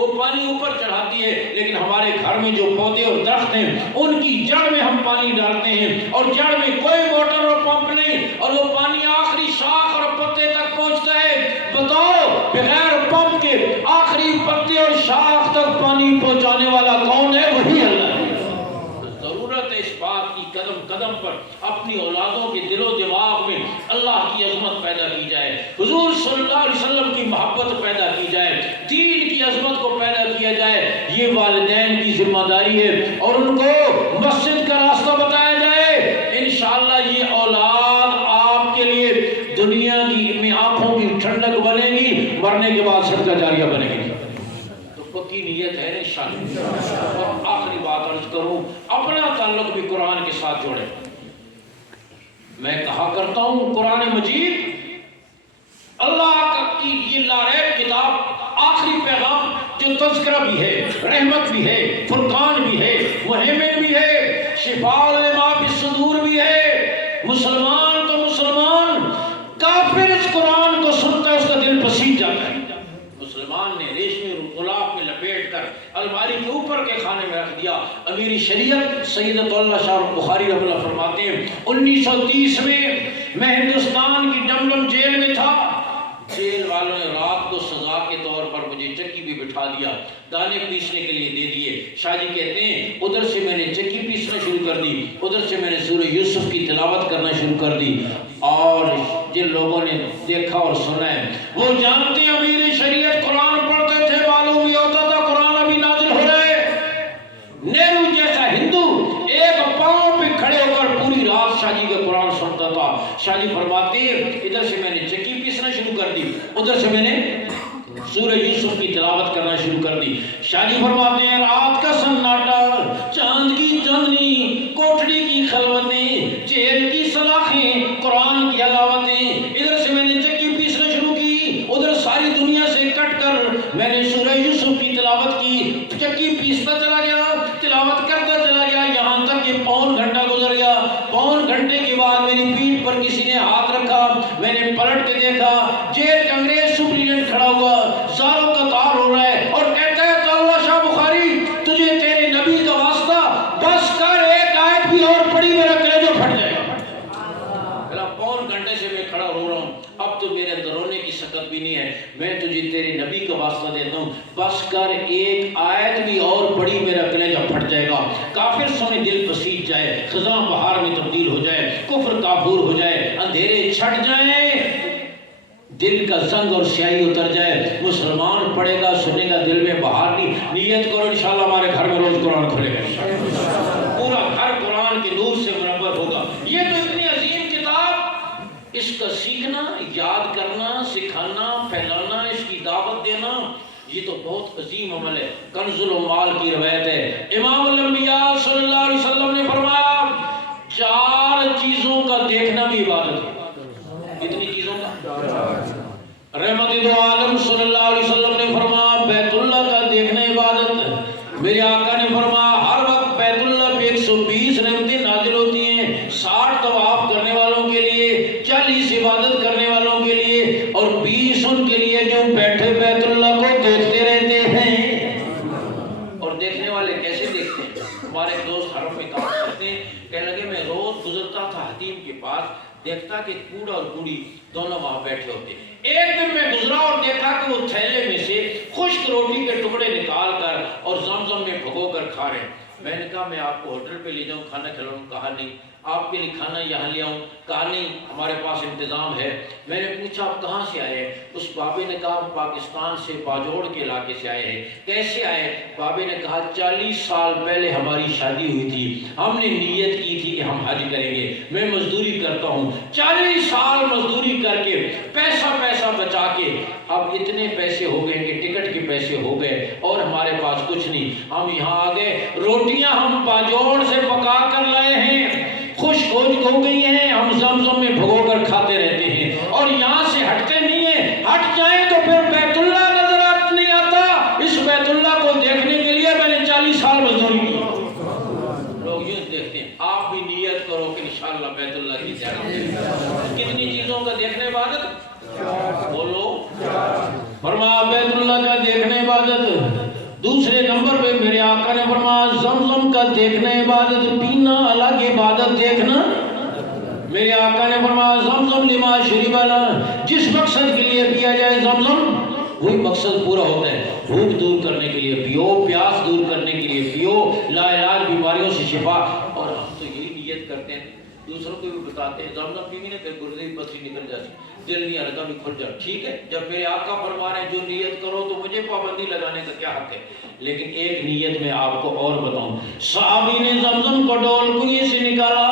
وہ پانی اوپر چڑھاتی ہے، لیکن ہمارے گھر میں جو پودے اور درخت ہیں ان کی جڑ میں ہم پانی ڈالتے ہیں، اور جڑ میں کوئی موٹر اور پمپ نہیں، اور وہ پانی آخری شاخ اور پتے تک پہنچتا ہے۔ بتاؤ بغیر پمپ کے آخری پتے اور شاخ تک پانی پہنچانے والا کون ہے؟ وہی اللہ ہے۔ ضرورت ہے اس بات کی قدم قدم پر اپنی اولادوں کے دل و دماغ میں اللہ کی عظمت پیدا کی جائے، حضور صلی اللہ علیہ وسلم کی محبت پیدا کی جائے، دین کی عظمت کو پیدا کیا جائے۔ یہ والدین کی ذمہ داری ہے، اور ان کو مسجد کا راستہ بتایا جائے۔ انشاءاللہ یہ اولاد آپ کے لیے دنیا کی میں آنکھوں کی ٹھنڈک بنے گی، مرنے کے بعد صدقہ جاریہ بنے گی۔ تو پکی نیت ہے انشاءاللہ۔ اور آخری بات عرض کروں، اپنا تعلق بھی قرآن کے ساتھ جوڑے۔ میں کہا کرتا ہوں قرآن مجید اللہ کی یہ لاریب کتاب، آخری پیغام جو تذکرہ بھی ہے، رحمت بھی ہے، فرقان بھی ہے، مہمن بھی ہے، شفاء لما فی الصدور بھی ہے۔ مسلمان تو مسلمان، کافر اس قرآن کو سنتا ہے اس کا دل پسیج جاتا ہے۔ مسلمان نے ریشمی غلاف میں لپیٹ کر الماری کے اوپر کے خانے میں رکھ دیا۔ امیر شریعت سیدۃ اللہ شاہ بخاری رحمہ اللہ فرماتے ہیں 1930 میں ہندوستان کی ڈمڈم جیل میں تھا، جیل والوں نے رات کو سزا کے طور پر مجھے چکی بھی بٹھا دیا، دانے پیسنے کے لیے دے دیے۔ شاہ جی کہتے ہیں ادھر سے میں نے چکی پیسنا شروع کر دی، ادھر سے میں نے سورہ یوسف کی تلاوت کرنا شروع کر دی، اور جن لوگوں نے دیکھا اور سنا ہے وہ جانتے ہیں امیر شریعت قرآن پڑھتے تھے، معلوم یہ ہوتا تھا قرآن ابھی نازل ہو رہا ہے۔ نہرو جیسا ہندو ایک پاؤں پہ کھڑے ہو کر پوری رات شاہ جی کا قرآن سنتا تھا۔ شاہ جی فرماتے ہیں ادھر سے میں نے چکی پیسنا شروع کر دی، ادھر سے میں نے سورہ یوسف کی تلاوت کرنا شروع کر دی۔ شاہ جی فرماتے ہیں رات کا سناٹا، چاند کی چاندنی، کوٹڑی کی خلوتیں، جیل کی سلاخیں، قرآن کی علاوتیں، ادھر سے میں نے چکی پیسنا شروع کی، ادھر ساری دنیا سے کٹ کر میں نے سورہ یوسف کی تلاوت کی، چکی پیستا چلا گیا، تلاوت کرتا چلا گیا، یہاں تک کہ پون گھنٹہ گزر گیا۔ پون گھنٹے کے بعد میری پیٹھ پر کسی نے ہاتھ رکھا، میں نے پلٹ کے دیکھا، جیل کا انگریز سپرینٹینڈنٹ کھڑا ہوا، زاروں کا تار ہو رہا ہے، اور کہتا ہے تو اللہ شاہ بخاری تجھے تیرے نبی کا واسطہ بس کر، ایک آیت بھی اور پڑھی میرا کلیجہ پھٹ جائے گا۔ پون گھنٹے سے میں کھڑا رو رہا ہوں، اب تو میرے اندر رونے کی سکت بھی نہیں ہے، میں تجھے تیرے نبی کا واسطہ دیتا ہوں، بس کر ایک آیت بھی اور پڑھی میرا کلیجہ پھٹ جائے گا۔ کافر سنے دل پسیج جائے، خزاں بہار میں تبدیل ہو جائے، کفر کافور ہو جائے، اندھیرے چھٹ جائیں، دل کا زنگ اور سیاہی اتر جائے، مسلمان پڑھے گا سنے گا، دل میں بہار نہیں۔ نیت کرو انشاءاللہ ہمارے گھر میں روز قرآن کھلے گا، پورا گھر قرآن کے نور سے منور ہوگا۔ یہ تو اتنی عظیم کتاب، اس کا سیکھنا، یاد کرنا، سکھانا، پھیلانا، اس کی دعوت دینا، یہ تو بہت عظیم عمل ہے۔ کنز العمال کی روایت ہے، امام الانبیاء صلی اللہ علیہ وسلم نے فرمایا 4 چیزوں کا دیکھنا بھی عبادت ہے۔ کتنی چیزوں کا؟ رحمت دو عالم صلی اللہ علیہ وسلم نے فرمایا بیت اللہ کا دیکھنا عبادت ہے۔ میرے آقا نے فرمایا ہر وقت بیت اللہ پہ 120 رحمتیں نازل ہوتی ہیں، 60 طواف کرنے والوں کے لیے، 40 عبادت کرنے والوں کے لیے، اور 20 ان کے لیے جو بیٹھے بیت اللہ کو دیکھتے رہتے ہیں۔ اور دیکھنے والے کیسے دیکھتے ہیں؟ ہمارے دوست حرم میں کام کرتے ہیں، کہنے لگے میں روز گزرتا تھا حتیم کے پاس، دیکھتا کہ کوڑا اور کوڑی دونوں وہاں بیٹھے ہوتے۔ ایک دن میں گزرا اور دیکھا کہ وہ تھیلے میں سے خشک روٹی کے ٹکڑے نکال کر اور زمزم میں بھگو کر کھا رہے ہیں۔ میں نے کہا میں آپ کو ہوٹل پہ لے جاؤں کھانا کھلاؤں؟ کہا نہیں۔ آپ کے لیے کھانا یہاں لے آؤں؟ کہا نہیں، ہمارے پاس انتظام ہے۔ میں نے پوچھا آپ کہاں سے آئے ہیں؟ اس بابے نے کہا پاکستان سے باجوڑ کے علاقے سے آئے ہیں۔ کیسے آئے؟ بابے نے کہا 40 سال پہلے ہماری شادی ہوئی تھی، ہم نے نیت کی تھی کہ ہم حج کریں گے، میں مزدوری کرتا ہوں، 40 سال مزدوری کر کے پیسہ بچا کے اب اتنے پیسے ہو گئے کہ ٹکٹ کے پیسے ہو گئے اور ہمارے پاس کچھ نہیں، ہم یہاں آ گئے، روٹیاں ہم باجوڑ سے پکا کر لائے ہیں، خشک ہو گئی ہیں، ہم زمزم میں بھگو کر کھاتے رہتے ہیں اور یہاں سے ہٹتے نہیں ہیں، ہٹ جائیں تو پھر بیت اللہ نظر نہیں آتا۔ اس بیت اللہ کو دیکھنے کے لیے میں نے 40 سال مزدوری کی۔ لوگ یوں دیکھتے ہیں، آپ بھی نیت کرو کہ انشاءاللہ بیت اللہ کی زیارت۔ کتنی چیزوں کا دیکھنے عبادت؟ بولو۔ فرمایا بیت اللہ کا دیکھنے عبادت، فرمایا زمزم کا دیکھنا عبادت، پینا الگ عبادت، دیکھنا۔ میرے آقا نے فرمایا زمزم لما شرب لہ، جس مقصد کے لیے پیا جائے زمزم وہی مقصد پورا ہوتا ہے۔ بھوک دور کرنے کے لیے پیو، پیاس دور کرنے کے لیے پیو، لا علاج بیماریوں سے شفا۔ اور ہم تو یہی نیت کرتے ہیں، دوسروں کو بھی بتاتے ہیں زمزم پیوی نے پھر گردے کی پتھری نکل جاتی، دل نہیں ہلکا بھی کھل جائے۔ ٹھیک ہے، جب میرے آقا فرما رہے ہیں جو نیت کرو تو مجھے پابندی لگانے کا کیا حق ہے؟ لیکن ایک نیت میں آپ کو اور بتاؤں، صحابی نے زمزم کو ڈول کنویں سے نکالا،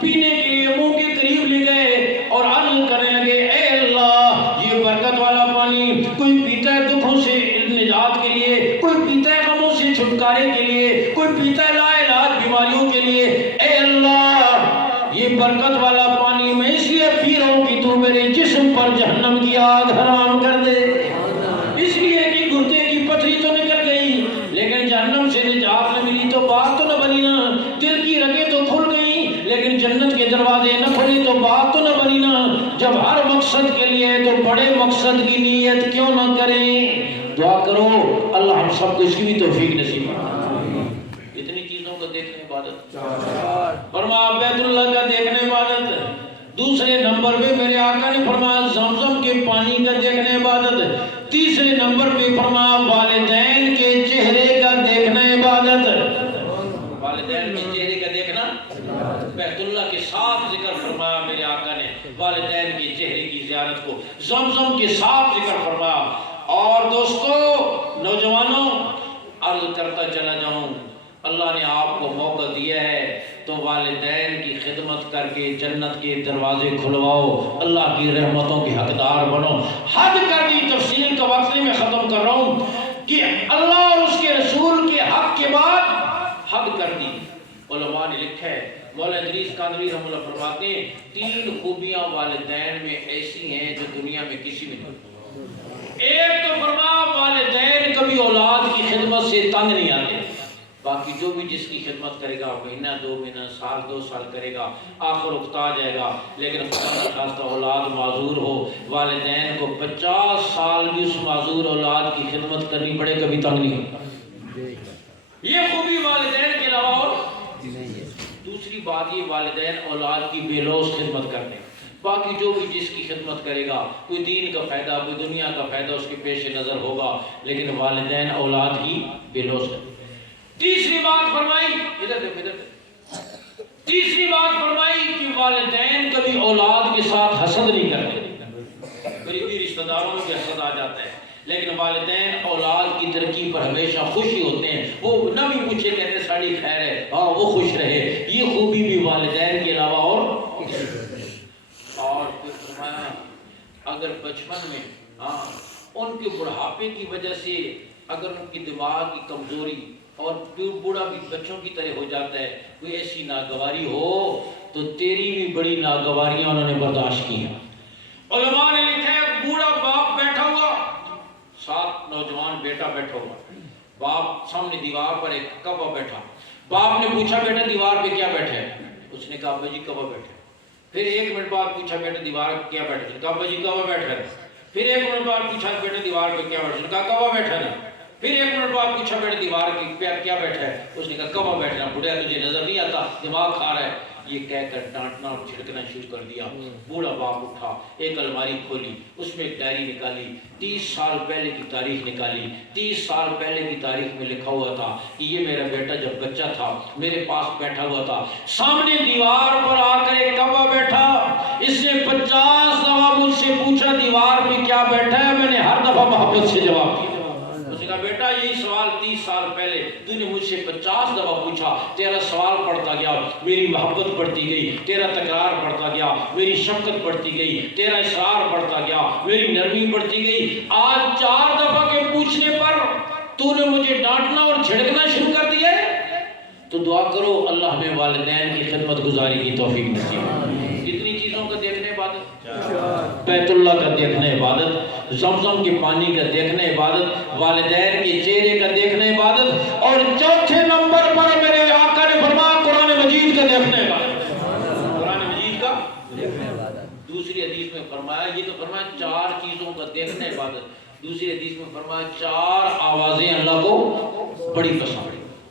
پینے کے لیے منہ کے قریب لے گئے اور عرض کرنے لگے اے اللہ یہ برکت والا پانی کوئی پیتا ہے دکھوں سے نجات کے لیے، کوئی پیتا ہے غموں سے چھٹکارے کے لیے، کوئی پیتا ہے لا علاج بیماریوں کے لیے، اے اللہ یہ برکت والا پانی میں اس لیے پی رہا ہوں کہ تو میرے جسم پر جہنم کی آگ حرام کر دے۔ اس لیے کہ گردے کی پتھری تو نکل گئی لیکن جہنم سے نجات نہ ملی تو بات تو نہ بنی نا، دل کی رگیں تو کھل گئی لیکن جنت کے دروازے نہ کھلے تو بات تو نہ بنی نا۔ جب ہر مقصد کے لیے تو بڑے مقصد کی نیت کیوں نہ کریں؟ دعا کرو اللہ ہم سب کو اس کی بھی توفیق نصیب فرمائے۔ اتنی چیزوں کو دیکھنے عبادت، فرمایا بیت اللہ کا دیکھنے عبادت۔ دوسرے نمبر پہ میرے آقا نے فرمایا زمزم کے پانی کا دیکھنے عبادت۔ تیسرے نمبر پہ فرمایا والدین کے چہرے کا دیکھنا عبادت۔ والدین کے چہرے کا دیکھنا، بیت اللہ کے ساتھ ذکر فرمایا میرے آقا نے، والدین کے چہرے کی زیارت کو زمزم کے ساتھ ذکر فرمایا۔ اور دوستو نوجوانوں عرض کرتا چلا جاؤں، اللہ نے آپ کو موقع دیا ہے تو والدین کی خدمت کر کے جنت کے دروازے کھلواؤ، اللہ کی رحمتوں کے حقدار بنو۔ حد کر دی، تفصیل کا وقت میں ختم کر رہا ہوں کہ اللہ اور اس کے رسول کے حق کے بعد حد کر دی۔ علماء نے لکھا ہے، مولانا ادریس قادری رحمہ اللہ فرماتے ہیں 3 خوبیاں والدین میں ایسی ہیں جو دنیا میں کسی میں نہیں۔ ایک تو فرمایا والدین کبھی اولاد کی خدمت سے تنگ نہیں آتے، باقی جو بھی جس کی خدمت کرے گا مہینہ 2 مہینہ سال 2 سال کرے گا آخر اکتا جائے گا، لیکن خدا خاصہ اولاد معذور ہو والدین کو 50 سال بھی اس معذور اولاد کی خدمت کرنی پڑے کبھی تنگ نہیں ہوتا۔ یہ خوبی والدین کے علاوہ اور دوسری بات یہ والدین اولاد کی بے لوث خدمت کرتے ہیں، باقی جو بھی جس کی خدمت کرے گا کوئی دین کا فائدہ کوئی دنیا کا فائدہ اس کے پیش نظر ہوگا، لیکن والدین اولاد کی بے لوث کرتے ہیں۔ تیسری بات فرمائی، ادھر دیکھو ادھر دیکھو، تیسری بات فرمائی کہ والدین کبھی اولاد کے ساتھ حسد نہیں کرتے، قریبی رشتہ داروں میں بھی حسد آ جاتا ہے، لیکن والدین اولاد کی ترقی پر ہمیشہ خوشی ہوتے ہیں، وہ نہ بھی پوچھے کہتے ساڑی خیر ہے ہاں وہ خوش رہے۔ یہ خوبی بھی والدین کے علاوہ اور پھر فرمایا اگر بچپن میں ان کے بڑھاپے کی وجہ سے اگر ان کی دماغ کی کمزوری اور بوڑھا بھی بچوں کی طرح ہو جاتا ہے، کوئی ایسی ناگواری ہو تو تیری بھی بڑی ناگواریاں انہوں نے برداشت کی ہیں۔ علماء نے لکھا ہے بوڑھا باپ بیٹھا ہوا، ساتھ نوجوان بیٹا بیٹھا ہوا، باپ سامنے دیوار پر ایک کعبہ بیٹھا، باپ نے پوچھا بیٹا دیوار پہ کیا بیٹھا ہے؟ اس نے کہا ابا جی کعبہ بیٹھا ہے۔ پھر 1 منٹ بعد پوچھا بیٹا دیوار پہ کیا بیٹھا ہے؟ کہا ابا جی کعبہ بیٹھا ہے۔ پھر 1 منٹ بعد پوچھا بیٹا دیوار پہ کیا بیٹھا ہے؟ کہا کعبہ بیٹھا ہے۔ پھر 1 منٹ بعد پوچھا بیٹا دیوار پہ کیا بیٹھا ہے؟ اس نے کہا کعبہ بیٹھا ہے۔ بوڑھا تجھے نظر نہیں آتا دماغ کھا رہا ہے؟ یہ کہہ کر ڈانٹنا اور جھڑکنا شروع کر دیا۔ بوڑھا باپ اٹھا، ایک الماری کھولی، اس میں ایک ڈائری نکالی، 30 سال پہلے کی تاریخ نکالی۔ 30 سال پہلے کی تاریخ میں لکھا ہوا تھا کہ یہ میرا بیٹا جب بچہ تھا میرے پاس بیٹھا ہوا تھا، سامنے دیوار پر آ کر ایک کعبہ بیٹھا، اس نے 50 دفعہ مجھ سے پوچھا دیوار پہ کیا بیٹھا ہے، میں نے ہر دفعہ محبت سے جواب دیا۔ اس نے کہا بیٹا یہی سوال 30 سال پہلے تو نے مجھ سے 50 دفعہ پوچھا، تیرا سوال پڑھتا گیا، میری محبت بڑھتی گئی، تیرا تکرار بڑھتا گیا، میری شفقت بڑھتی گئی، تیرا اصرار بڑھتا گیا، میری نرمی بڑھتی گئی۔ آج 4 دفعہ کے پوچھنے پر تو نے مجھے ڈانٹنا اور جھڑکنا شروع کر دیا ہے۔ تو دعا کرو اللہ ہمیں والدین کی خدمت گزاری کی توفیق نصیب۔ کتنی چیزوں کا دیکھنے عبادت، بیت اللہ کا دیکھنے عبادت، زمزم کے پانی کا دیکھنے عبادت، والدین کے چہرے کا دیکھنے عبادت، اور چوتھے نمبر پر میرے آقا نے فرمایا قرآن مجید کا دیکھنے عبادت۔ قرآن مجید کا دیکھنے عبادت۔ دوسری حدیث میں فرمایا، یہ تو فرمایا 4 چیزوں کا دیکھنے عبادت، دوسری حدیث میں فرمایا 4 آوازیں اللہ کو بڑی پسند ہیں۔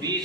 20